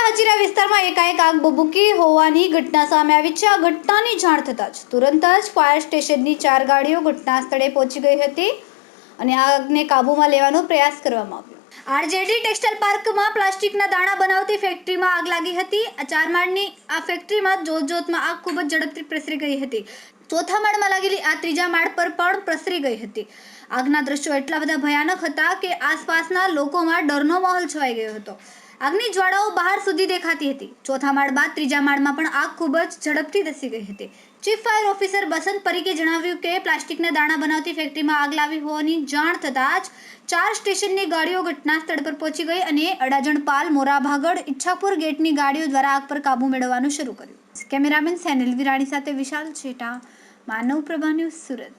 હાજીરા વિસ્તારમાં એકાએક આગ બબૂકી હોવાની ઘટના સામે આવી છે. આ ઘટનાની જાણ થતાં જ તુરંત જ ફાયર સ્ટેશનની ચાર ગાડીઓ ઘટના સ્થળે પહોંચી ગઈ હતી અને આગને કાબૂમાં લેવાનો પ્રયાસ કરવામાં આવ્યો. આરજેડી ટેક્સટાઇલ પાર્કમાં પ્લાસ્ટિકના દાણા બનાવતી ફેક્ટરીમાં આગ લાગી હતી. આ ચાર માળની, આ ફેક્ટરીમાં જોતજોતમાં આગ ખૂબ જ ઝડપથી પ્રસરી ગઈ હતી. ચોથા માળમાં લાગેલી આ ત્રીજા માળ પર પણ પ્રસરી ગઈ હતી. આગના દ્રશ્યો એટલા બધા ભયાનક હતા કે આસપાસના લોકોમાં ડરનો માહોલ છવાઈ ગયો હતો. આગની જ્વાળાઓ બહાર સુધી દેખાતી હતી. ચોથા માળ બાદ ત્રીજા માળમાં પણ આગ ખૂબ જ ઝડપથી ધસી ગઈ હતી. ચીફ ફાયર ઓફિસર બસંત પરીકે જણાવ્યું કે પ્લાસ્ટિકના દાણા બનાવતી ફેક્ટરીમાં આગ લાવી હોવાની જાણ થતાં જ ચાર સ્ટેશનની ગાડીઓ ઘટના સ્થળ પર પહોંચી ગઈ અને અડાજણ પાલ મોરાભાગડ ઈચ્છાપુર ગેટની ગાડીઓ દ્વારા આગ પર કાબુ મેળવવાનું શરૂ કર્યું. કેમેરામેન સેનિલ વિરાણી સાથે વિશાલ છેટા, માનવ પ્રભા ન્યૂઝ સુરત.